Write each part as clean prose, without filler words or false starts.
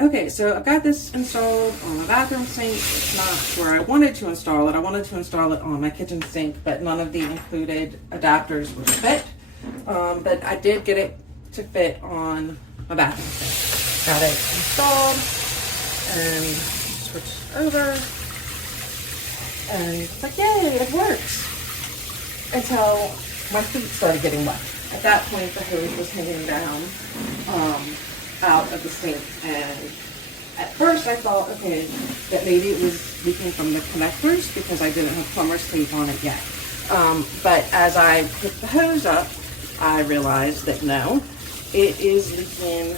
Okay, so I've got this installed on my bathroom sink. It's not where I wanted to install it. I wanted to install it on my kitchen sink, but none of the included adapters would fit. But I did get it to fit on my bathroom sink. Got it installed and switched over. And it's like, yay, it works. Until my feet started getting wet. At that point, the hose was hanging down out of the sink, and at first I thought, okay, that maybe it was leaking from the connectors because I didn't have plumber's tape on it yet. But as I put the hose up, I realized that no, it is leaking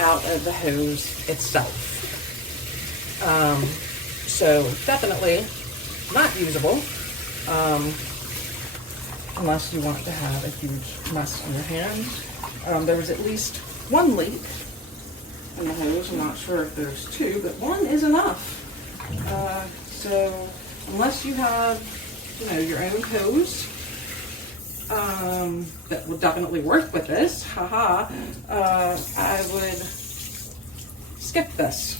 out of the hose itself. So definitely not usable. Unless you want to have a huge mess on your hands. There was at least one leak in the hose. I'm not sure if there's two, but one is enough. So unless you have, your own hose that will definitely work with this, I would skip this.